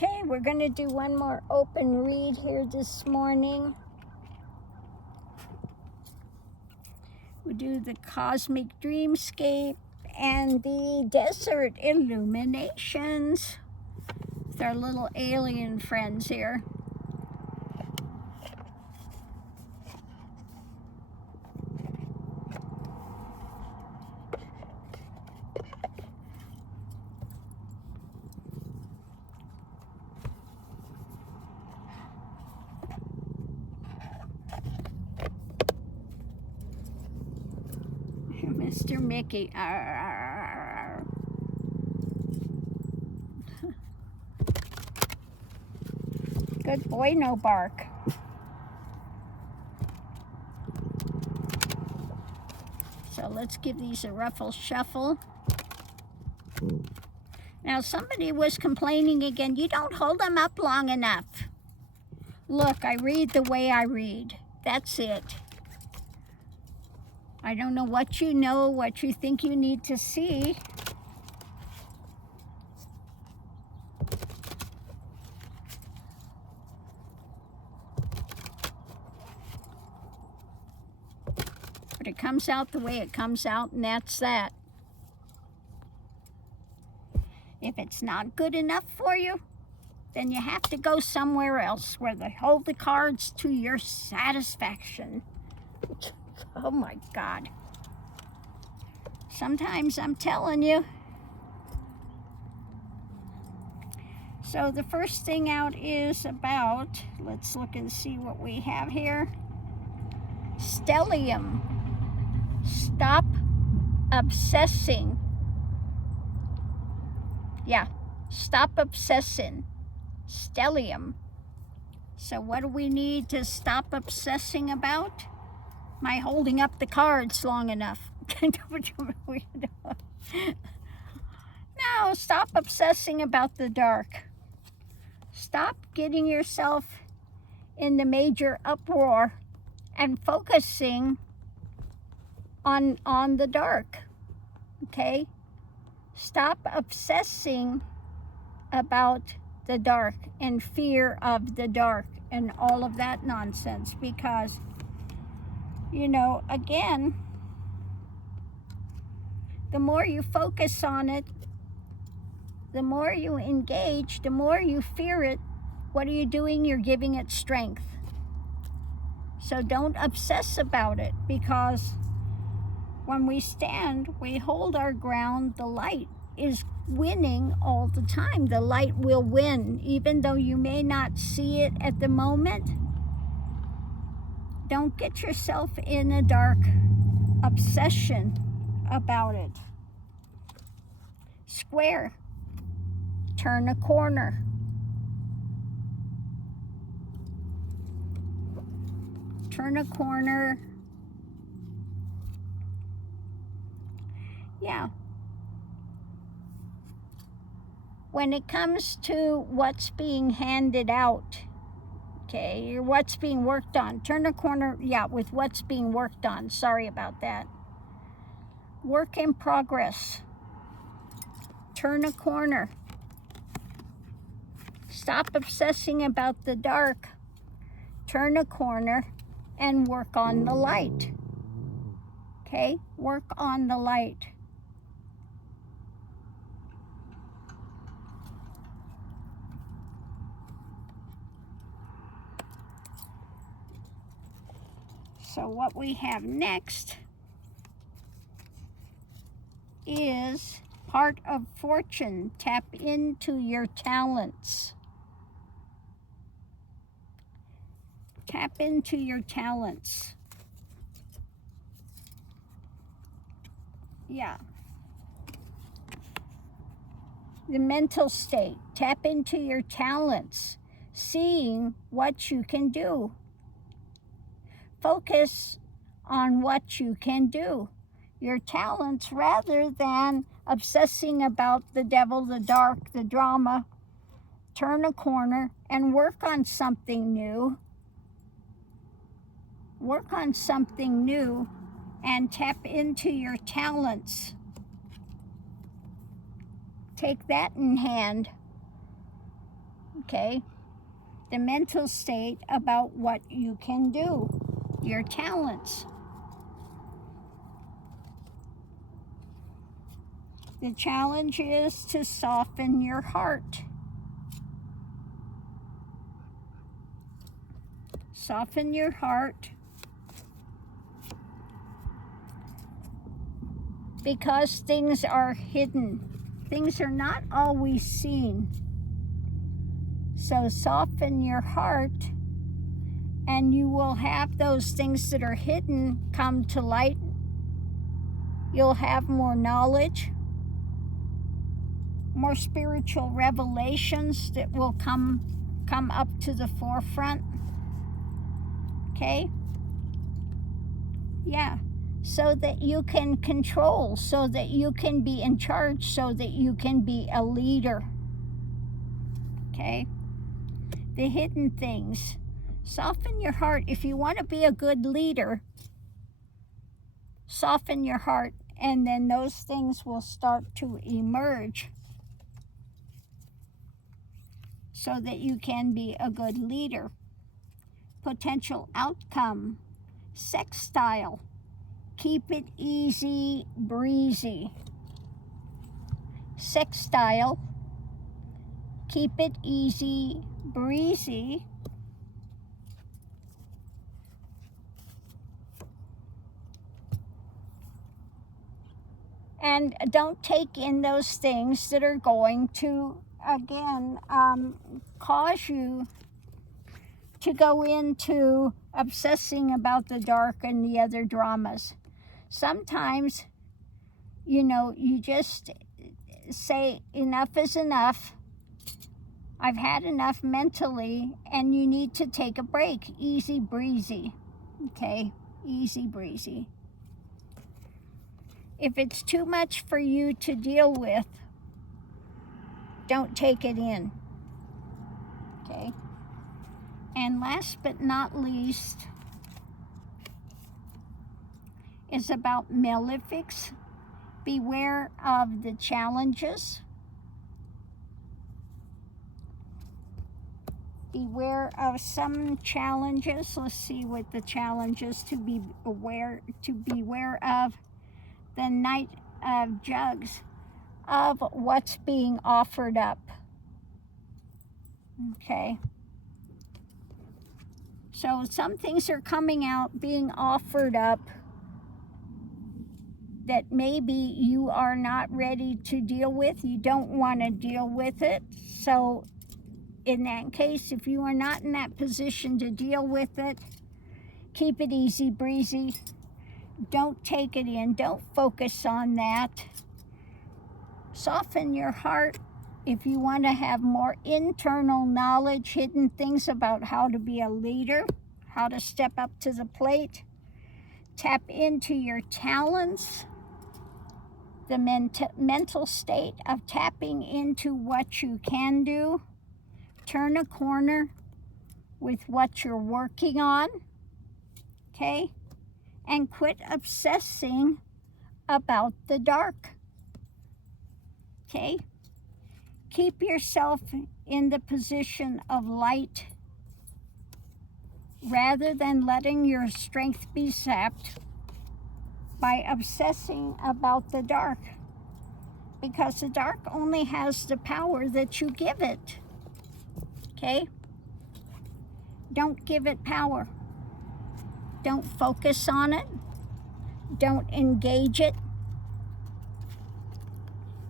Okay, we're going to do one more open read here this morning. We do the Cosmic Dreamscape and the Desert Illuminations with our little alien friends here. Mr. Mickey. Good boy, no bark. So let's give these a ruffle shuffle. Now somebody was complaining again, you don't hold them up long enough. Look, I read the way I read. That's it. I don't know what you think you need to see. But it comes out the way it comes out, and that's that. If it's not good enough for you, then you have to go somewhere else where they hold the cards to your satisfaction. Oh my God. Sometimes I'm telling you. So the first thing out is about, let's look and see what we have here. Stellium. Stop obsessing. Yeah, stop obsessing. Stellium. So what do we need to stop obsessing about? Am I holding up the cards long enough? No, stop obsessing about the dark. Stop getting yourself in the major uproar and focusing on the dark, okay? Stop obsessing about the dark and fear of the dark and all of that nonsense, because, you know, again, the more you focus on it, the more you engage, the more you fear it. What are you doing? You're giving it strength. So don't obsess about it, because when we stand, we hold our ground. The light is winning all the time. The light will win, even though you may not see it at the moment. Don't get yourself in a dark obsession about it. Square. Turn a corner. Turn a corner. Yeah. When it comes to what's being handed out, okay, or what's being worked on, turn a corner, yeah, with what's being worked on. Sorry about that. Work in progress. Turn a corner. Stop obsessing about the dark. Turn a corner and work on the light. Okay? Work on the light. So what we have next is part of fortune. Tap into your talents. Tap into your talents. Yeah. The mental state. Tap into your talents. Seeing what you can do. Focus on what you can do. Your talents, rather than obsessing about the devil, the dark, the drama. Turn a corner and work on something new. Work on something new and tap into your talents. Take that in hand. okay? The mental state about what you can do, your talents. The challenge is to soften your heart. Soften your heart, because things are hidden. Things are not always seen. So soften your heart, and you will have those things that are hidden come to light. You'll have more knowledge, more spiritual revelations that will come up to the forefront. Okay? Yeah. So that you can control, so that you can be in charge, so that you can be a leader. Okay? The hidden things. Soften your heart. If you want to be a good leader, soften your heart, and then those things will start to emerge so that you can be a good leader. Potential outcome. Sex style. Keep it easy, breezy. Sex style. Keep it easy, breezy. And don't take in those things that are going to, again, cause you to go into obsessing about the dark and the other dramas. Sometimes, you just say enough is enough. I've had enough mentally, and you need to take a break. Easy breezy. Okay? Easy breezy. If it's too much for you to deal with, don't take it in. Okay? And last but not least is about malefics. Beware of the challenges. Beware of some challenges. Let's see what the challenges to beware of. The Knight of Jugs, of what's being offered up. Okay. So some things are coming out, being offered up, that maybe you are not ready to deal with. You don't want to deal with it. So in that case, if you are not in that position to deal with it, keep it easy breezy. Don't take it in. Don't focus on that. Soften your heart. If you want to have more internal knowledge, hidden things about how to be a leader, how to step up to the plate, tap into your talents, the mental state of tapping into what you can do, turn a corner with what you're working on, okay? And quit obsessing about the dark, okay? Keep yourself in the position of light rather than letting your strength be sapped by obsessing about the dark, because the dark only has the power that you give it, okay? Don't give it power. Don't focus on it. Don't engage it,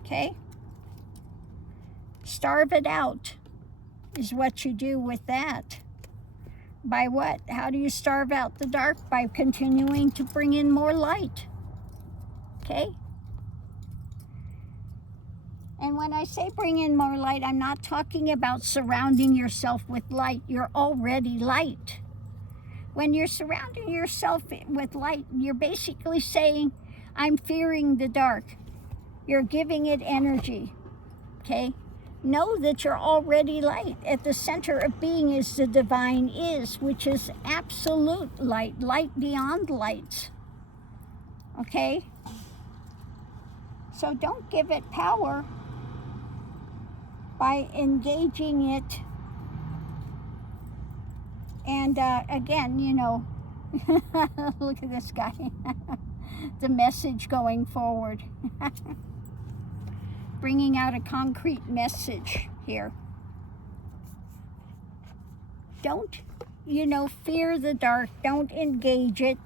okay? Starve it out is what you do with that. By what? How do you starve out the dark? By continuing to bring in more light, okay? And when I say bring in more light, I'm not talking about surrounding yourself with light. You're already light. When you're surrounding yourself with light, you're basically saying, I'm fearing the dark. You're giving it energy, okay? Know that you're already light. At the center of being is the divine is, which is absolute light, light beyond lights, okay? So don't give it power by engaging it And again, you know, look at this guy. The message going forward. Bringing out a concrete message here. Don't, you know, fear the dark. Don't engage it.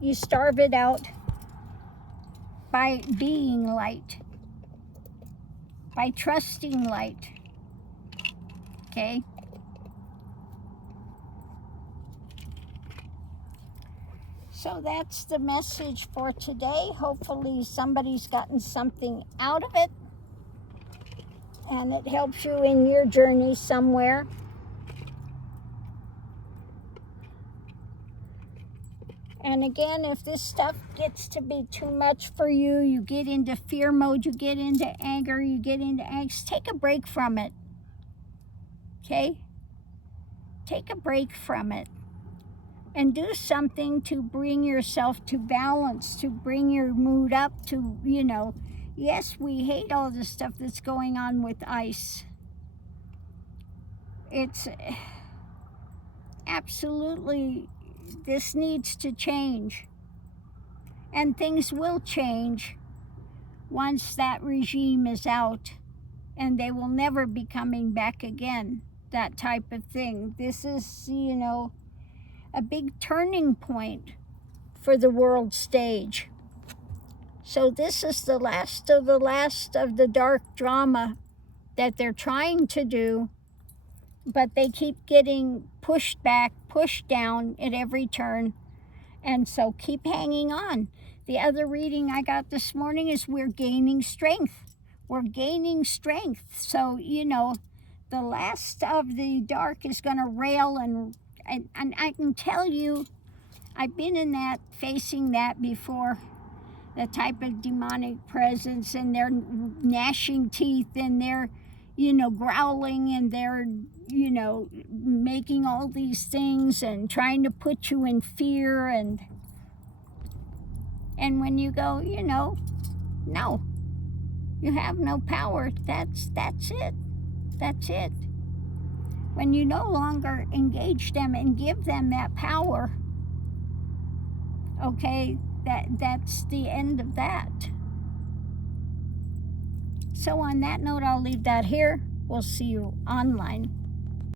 You starve it out by being light, by trusting light. Okay? So that's the message for today. Hopefully somebody's gotten something out of it and it helps you in your journey somewhere. And again, if this stuff gets to be too much for you, you get into fear mode, you get into anger, you get into angst, take a break from it. Okay? Take a break from it. And do something to bring yourself to balance, to bring your mood up, to, you know, yes, we hate all the stuff that's going on with ICE. It's absolutely, this needs to change. And things will change once that regime is out, and they will never be coming back again, that type of thing. This is, you know, a big turning point for the world stage. So this is the last of the dark drama that they're trying to do, but they keep getting pushed back, pushed down at every turn. And so keep hanging on. The other reading I got this morning is we're gaining strength. We're gaining strength. So, you know, the last of the dark is going to rail, and I can tell you, I've been in that, facing that before, the type of demonic presence, and they're gnashing teeth, and they're, you know, growling, and they're, you know, making all these things and trying to put you in fear, and when you go, you know, no, you have no power, that's it. That's it. When you no longer engage them and give them that power, okay, that's the end of that. So on that note, I'll leave that here. We'll see you online.